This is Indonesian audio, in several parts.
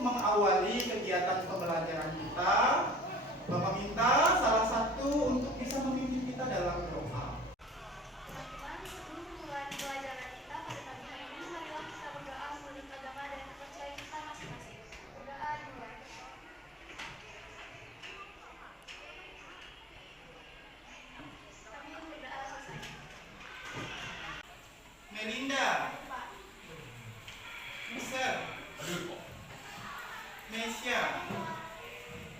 mengawali kegiatan pembelajaran kita, Bapak minta salah satu untuk bisa memimpin kita dalam doa. Teman-teman, sebelum memulai pelajaran kita pada pagi hari ini, marilah kita berdoa menurut agama dan kepercayaan kita masing-masing. Berdoa dimulai. Kami berdoa selesai. Melinda, Mister, Mesya,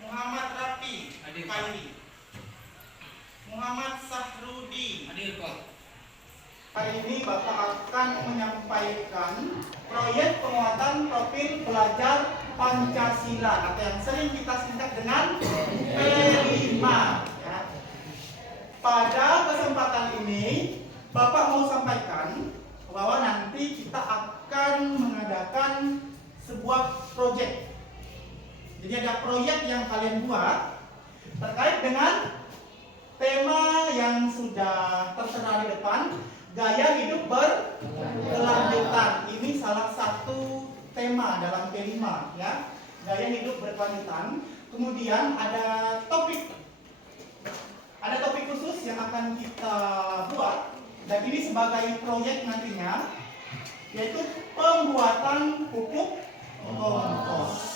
Muhammad Rafi, Kairi, Muhammad Sahrudi. Hari ini Bapak akan menyampaikan proyek penguatan profil pelajar Pancasila atau yang sering kita singkat dengan P5. Ya. Pada kesempatan ini Bapak mau sampaikan bahwa nanti kita akan mengadakan sebuah proyek. Jadi ada proyek yang kalian buat terkait dengan tema yang sudah tertera di depan, gaya hidup berkelanjutan. Ini salah satu tema dalam P5 ya, gaya hidup berkelanjutan. Kemudian ada topik khusus yang akan kita buat, dan ini sebagai proyek nantinya, yaitu pembuatan pupuk kompos.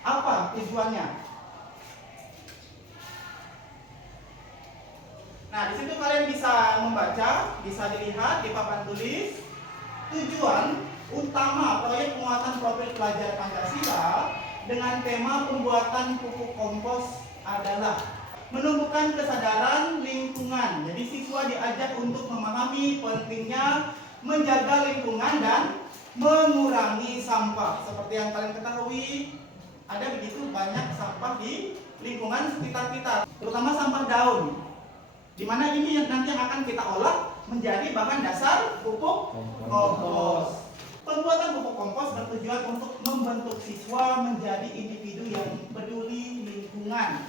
Apa tujuannya? Nah, di situ kalian bisa membaca, bisa dilihat di papan tulis. Tujuan utama proyek penguatan profil pelajar Pancasila dengan tema pembuatan pupuk kompos adalah menumbuhkan kesadaran lingkungan. Jadi siswa diajak untuk memahami pentingnya menjaga lingkungan dan mengurangi sampah. Seperti yang kalian ketahui, ada begitu banyak sampah di lingkungan sekitar kita, terutama sampah daun, di mana ini yang nanti akan kita olah menjadi bahan dasar pupuk kompos. Pembuatan pupuk kompos bertujuan untuk membentuk siswa menjadi individu yang peduli lingkungan.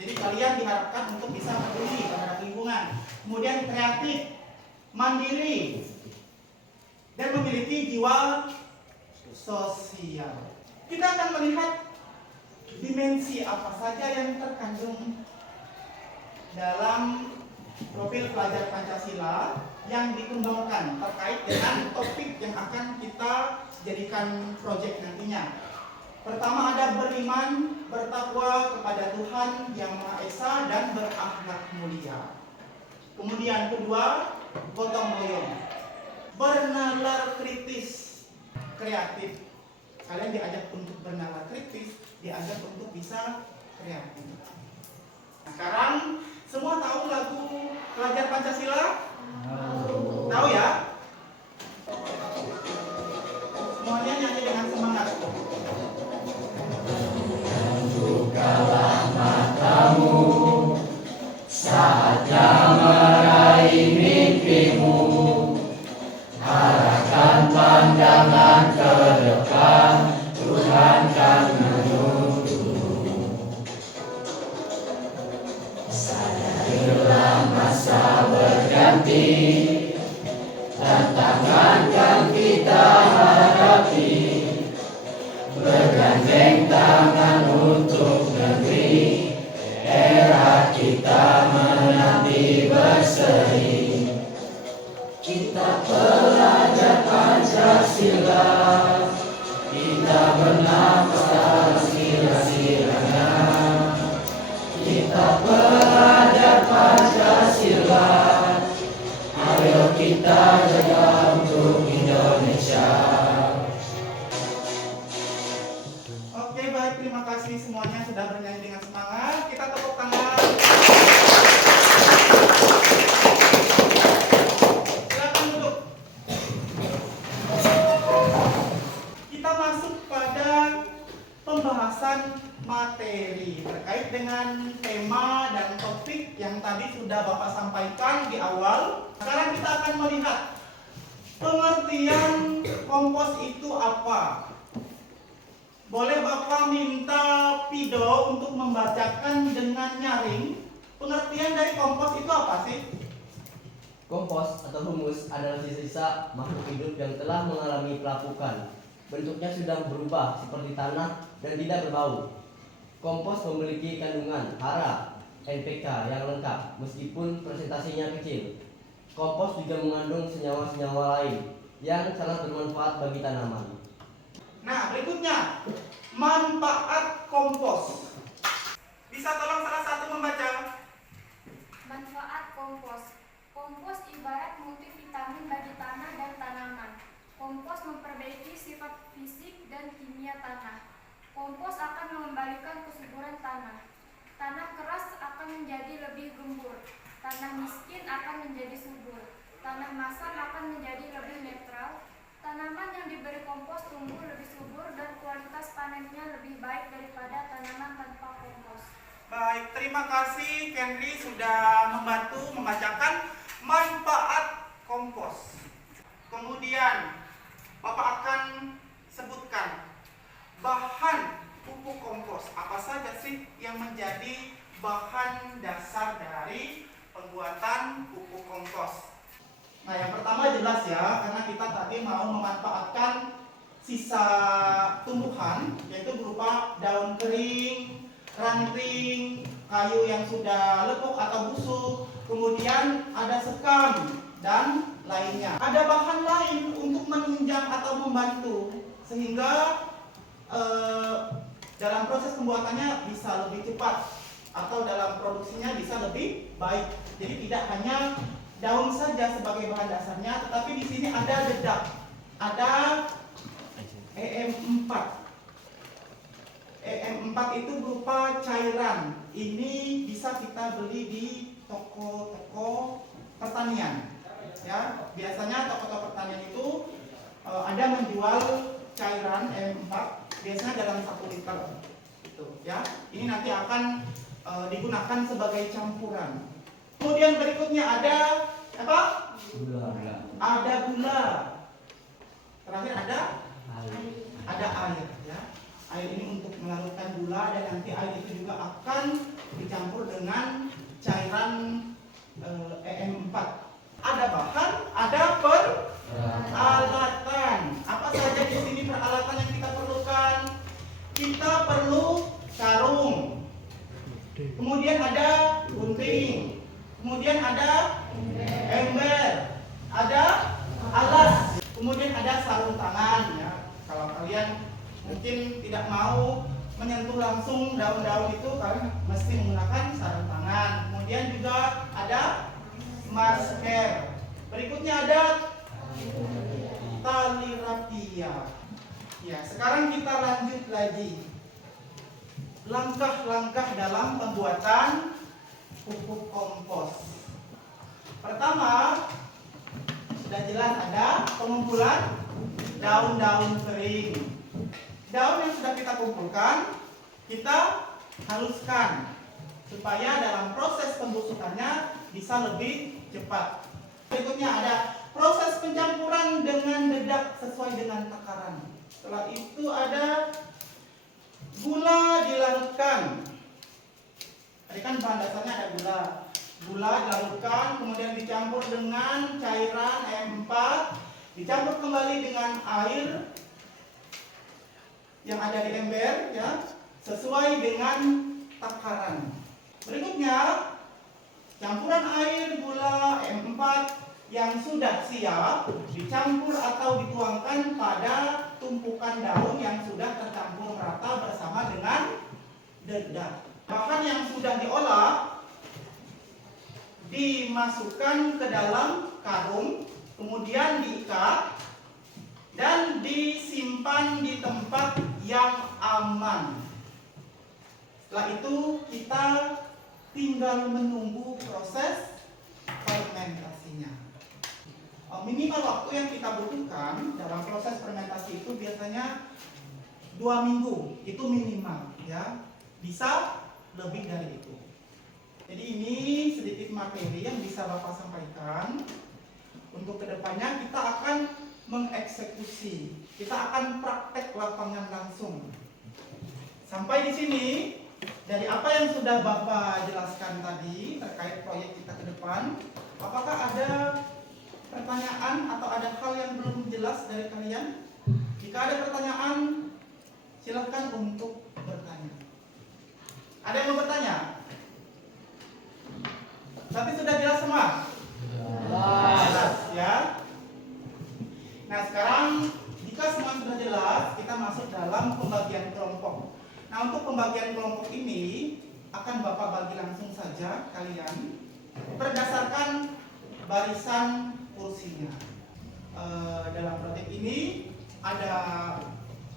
Jadi kalian diharapkan untuk bisa peduli terhadap lingkungan, kemudian kreatif, mandiri, dan memiliki jiwa sosial. Kita akan melihat dimensi apa saja yang terkandung dalam profil pelajar Pancasila yang dikembangkan terkait dengan topik yang akan kita jadikan proyek nantinya. Pertama ada beriman, bertakwa kepada Tuhan Yang Maha Esa dan berakhlak mulia. Kemudian kedua, gotong royong, bernalar kritis, kreatif. Kalian diajak untuk bernalar kritis, diajak untuk bisa kreatif. Nah, sekarang semua tahu lagu pelajar Pancasila? Tahu ya? Semuanya nyanyi dengan semangat. Bukalah matamu, saatnya meraih mimpimu. Arahkan pandangan ke depan, Tuhan kan menunggumu. Sadarilah masa berganti, tantangan kan kita hadapi. Bergandeng tangan untuk negeri, era kita menanti berseri. Kita pelajar Pancasila, kita bernafas sila-silanya. Kita pelajar Pancasila, ayo kita jaga untuk Indonesia. Terima kasih semuanya sudah bernyanyi dengan semangat. Kita tepuk tangan. Silakan duduk. Kita masuk pada pembahasan materi terkait dengan tema dan topik yang tadi sudah Bapak sampaikan di awal. Sekarang kita akan melihat pengertian kompos itu apa. Boleh Bapak minta Pido untuk membacakan dengan nyaring pengertian dari kompos itu apa sih? Kompos atau humus adalah sisa-sisa makhluk hidup yang telah mengalami pelapukan. bentuknya sudah berubah seperti tanah dan tidak berbau. Kompos memiliki kandungan hara, NPK yang lengkap meskipun presentasinya kecil. Kompos juga mengandung senyawa-senyawa lain yang sangat bermanfaat bagi tanaman. Nah, berikutnya manfaat kompos. Bisa tolong salah satu membaca? Manfaat kompos. Kompos ibarat multivitamin bagi tanah dan tanaman. Kompos memperbaiki sifat fisik dan kimia tanah. Kompos akan mengembalikan kesuburan tanah. Tanah keras akan menjadi lebih gembur. Tanah miskin akan menjadi subur. Tanah masam akan menjadi lebih netral. Tanaman yang diberi kompos tumbuh lebih subur dan kualitas panennya lebih baik daripada tanaman tanpa kompos. Baik, terima kasih Henry sudah membantu membacakan manfaat kompos. Kemudian Bapak akan sebutkan bahan pupuk kompos. Apa saja sih yang menjadi bahan dasar dari pembuatan pupuk kompos? Nah, yang pertama jelas ya, karena kita tadi mau memanfaatkan sisa tumbuhan, yaitu berupa daun kering, ranting, kayu yang sudah lepuk atau busuk, kemudian ada sekam dan lainnya. Ada bahan lain untuk menunjang atau membantu sehingga dalam proses pembuatannya bisa lebih cepat atau dalam produksinya bisa lebih baik. Jadi tidak hanya daun saja sebagai bahan dasarnya, tetapi di sini ada dedak, ada EM4. EM4 itu berupa cairan. Ini bisa kita beli di toko-toko pertanian. Ya, biasanya toko-toko pertanian itu ada menjual cairan EM4, biasanya dalam 1 liter. Gitu, ya. Ini nanti akan digunakan sebagai campuran. Kemudian berikutnya ada apa? Gula. Ada gula. Terakhir ada air, ya. Air ini untuk melarutkan gula dan nanti air itu juga akan dicampur dengan cairan EM4. Ada bahan, ada peralatan. Apa saja di sini peralatan yang kita perlukan? Kita perlu sarung. Kemudian ada gunting. Kemudian ada ember, ada alas, kemudian ada sarung tangan ya. Kalau kalian mungkin tidak mau menyentuh langsung daun-daun itu, kalian mesti menggunakan sarung tangan. Kemudian juga ada masker. Berikutnya ada tali rapia. Ya, sekarang kita lanjut lagi. Langkah-langkah dalam pembuatan pupuk kompos. Pertama, sudah jelas ada pengumpulan daun-daun kering. Daun yang sudah kita kumpulkan, kita haluskan supaya dalam proses pembusukannya bisa lebih cepat. Berikutnya ada proses pencampuran dengan dedak sesuai dengan takaran. Setelah itu ada gula dilarutkan. Tadi kan bahan dasarnya ada gula. Gula dilarutkan, kemudian dicampur dengan cairan EM4, dicampur kembali dengan air yang ada di ember, ya, sesuai dengan takaran. Berikutnya, campuran air, gula, EM4 yang sudah siap dicampur atau dituangkan pada tumpukan daun yang sudah tercampur merata bersama dengan dedak. Bahan yang sudah diolah dimasukkan ke dalam karung, kemudian diikat dan disimpan di tempat yang aman. Setelah itu kita tinggal menunggu proses fermentasinya. Minimal waktu yang kita butuhkan dalam proses fermentasi itu biasanya 2 minggu, itu minimal ya. Bisa lebih dari itu. Jadi ini sedikit materi yang bisa Bapak sampaikan. Untuk kedepannya kita akan mengeksekusi, kita akan praktek lapangan langsung. Sampai di sini dari apa yang sudah Bapak jelaskan tadi terkait proyek kita ke depan, apakah ada pertanyaan atau ada hal yang belum jelas dari kalian? Jika ada pertanyaan, silakan untuk bertanya. Ada yang mau bertanya? Tapi sudah jelas semua? Jelas ya. Nah sekarang jika semua sudah jelas, kita masuk dalam pembagian kelompok. Nah untuk pembagian kelompok ini akan Bapak bagi langsung saja kalian berdasarkan barisan kursinya. Dalam proyek ini ada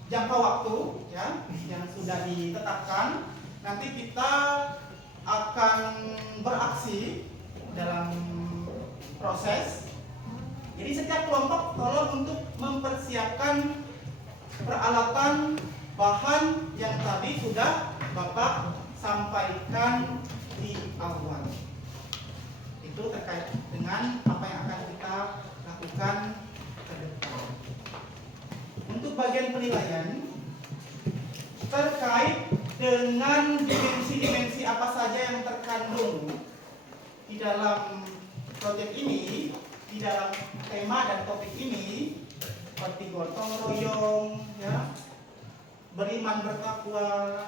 jangka waktu ya yang sudah ditetapkan. Nanti kita akan beraksi dalam proses. Jadi setiap kelompok tolong untuk mempersiapkan peralatan bahan yang tadi sudah Bapak sampaikan di awal. Itu terkait dengan apa yang akan kita lakukan ke depan. Untuk bagian penilaian terkait dengan dimensi-dimensi apa saja yang terkandung di dalam proyek ini, di dalam tema dan topik ini, seperti gotong royong, ya, beriman bertakwa,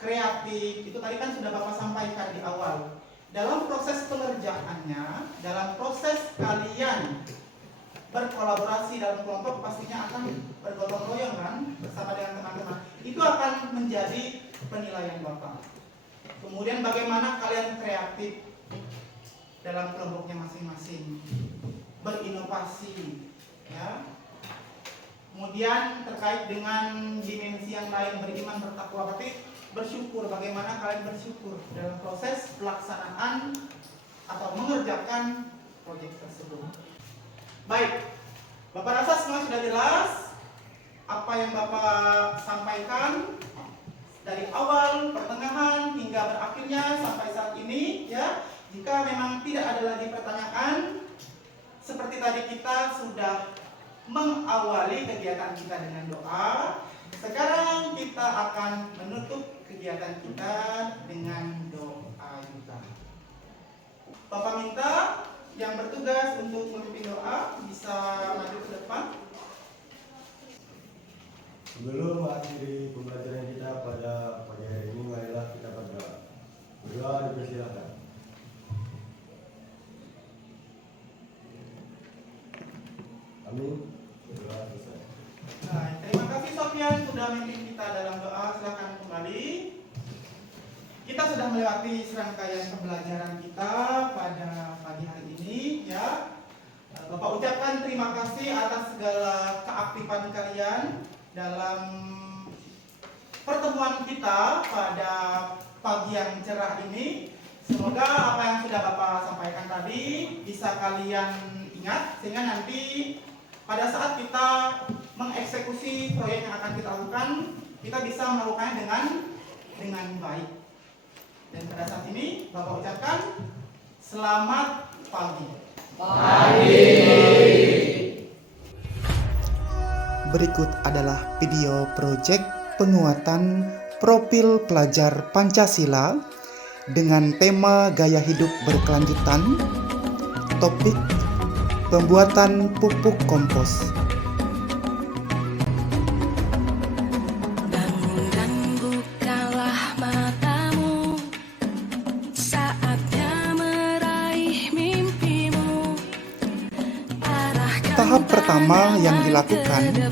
kreatif, itu tadi kan sudah Bapak sampaikan di awal. Dalam proses pengerjaannya, dalam proses kalian berkolaborasi dalam kelompok pastinya akan bergotong royong kan bersama dengan teman-teman. Itu akan menjadi penilaian Bapak. Kemudian bagaimana kalian kreatif dalam kelompoknya masing-masing, berinovasi, ya. Kemudian terkait dengan dimensi yang lain, beriman bertakwa, berarti bersyukur, bagaimana kalian bersyukur dalam proses pelaksanaan atau mengerjakan proyek tersebut. Baik, Bapak rasa semua sudah jelas apa yang Bapak sampaikan dari awal, pertengahan hingga berakhirnya sampai saat ini, ya. Jika memang tidak ada lagi pertanyaan, seperti tadi kita sudah mengawali kegiatan kita dengan doa. Sekarang kita akan menutup kegiatan kita dengan doa juga. Bapak minta yang bertugas untuk memimpin doa bisa maju ke depan. Sebelum mengakhiri pembelajaran kita pada pagi hari ini, marilah kita berdoa. Berdoa dipersilakan. Amin. Berdoa selesai. Nah, terima kasih Sofian sudah memimpin kita dalam doa. Silakan kembali. Kita sudah melewati serangkaian pembelajaran kita pada pagi hari ini, ya. Bapak ucapkan terima kasih atas segala keaktifan kalian dalam pertemuan kita pada pagi yang cerah ini. Semoga apa yang sudah Bapak sampaikan tadi bisa kalian ingat, sehingga nanti pada saat kita mengeksekusi proyek yang akan kita lakukan, kita bisa melakukannya dengan baik. Dan pada saat ini Bapak ucapkan selamat pagi. Berikut adalah video proyek penguatan profil pelajar Pancasila dengan tema gaya hidup berkelanjutan, topik pembuatan pupuk kompos. Bangun dan bukalah matamu, saatnya meraih mimpimu. Tahap pertama yang dilakukan,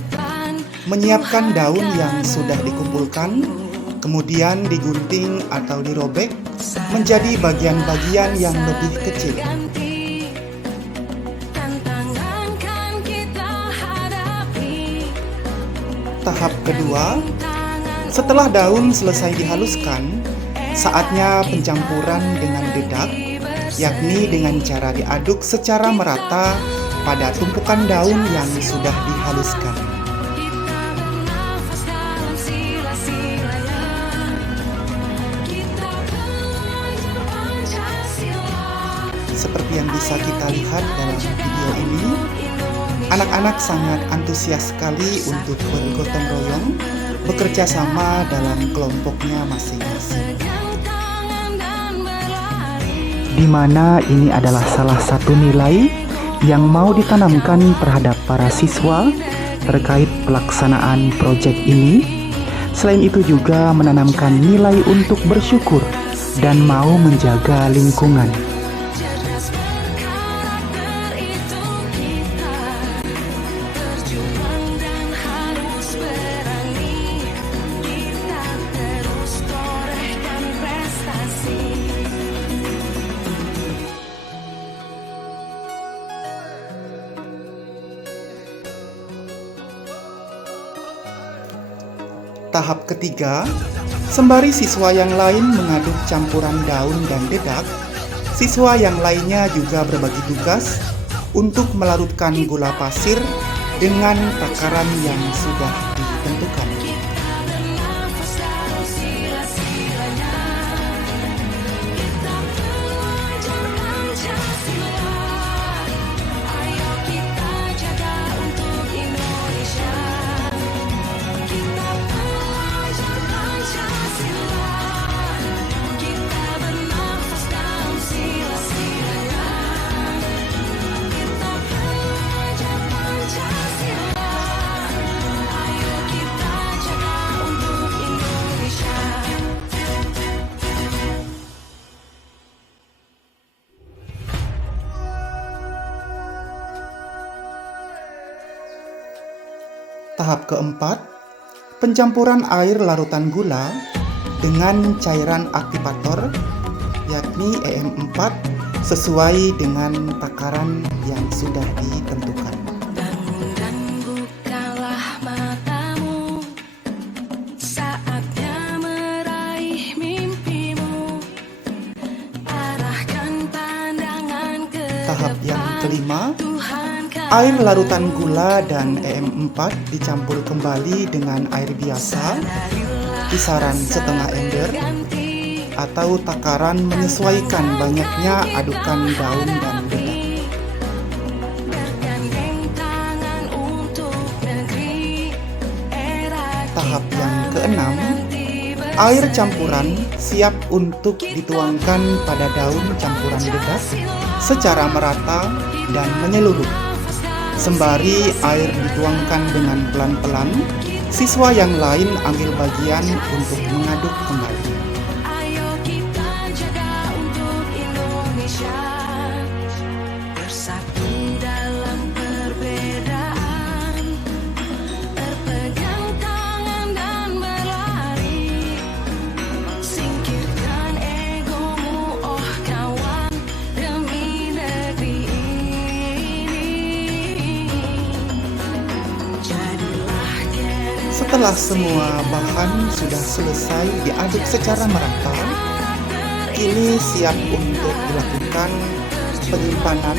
menyiapkan daun yang sudah dikumpulkan, kemudian digunting atau dirobek menjadi bagian-bagian yang lebih kecil. Tahap kedua, setelah daun selesai dihaluskan, saatnya pencampuran dengan dedak, yakni dengan cara diaduk secara merata pada tumpukan daun yang sudah dihaluskan. Seperti yang bisa kita lihat dalam video ini, anak-anak sangat antusias sekali untuk bergotong royong, bekerja sama dalam kelompoknya masing-masing. Di mana ini adalah salah satu nilai yang mau ditanamkan terhadap para siswa terkait pelaksanaan proyek ini. Selain itu juga menanamkan nilai untuk bersyukur dan mau menjaga lingkungan. Cerdas berkarakter itu kita, berjuang dan harus berani. Kita terus torehkan prestasi. Tahap ketiga, sembari siswa yang lain mengaduk campuran daun dan dedak, siswa yang lainnya juga berbagi tugas untuk melarutkan gula pasir dengan takaran yang sudah ditentukan. Bernafas dalam sila-silanya. Kita pelajar Pancasila. Ayo kita jaga untuk Indonesia. Kita pelajar Pancasila. Kita bernafas dalam sila-silanya. Kita pelajar Pancasila. Ayo kita jaga untuk Indonesia. Tahap keempat, pencampuran air larutan gula dengan cairan aktivator yakni EM4 sesuai dengan takaran yang sudah ditentukan. Dan bukalah matamu, saatnya meraih mimpimu. Arahkan pandangan ke Tahap yang depan. kelima, Tuhan air larutan gula dan EM4 dicampur kembali dengan air biasa, kisaran setengah ember, atau takaran menyesuaikan banyaknya adukan daun dan dedak. bergandeng tangan untuk negeri. Era Tahap yang keenam, air campuran siap untuk dituangkan pada daun campuran dedak secara merata dan menyeluruh. Sembari air dituangkan dengan pelan-pelan, siswa yang lain ambil bagian untuk mengaduk kembali. Ayo kita jaga untuk Indonesia. Bersatu dalam perbedaan, berpegang tangan dan berlari. Singkirkan egomu, oh kawan, demi negeri ini. Jadilah generasi. Setelah semua bahan sudah selesai diaduk secara merata, kini siap untuk dilakukan penyimpanan.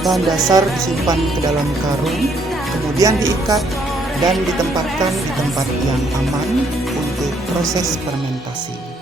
Bahan dasar disimpan ke dalam karung, kemudian diikat dan ditempatkan di tempat yang aman untuk proses fermentasi.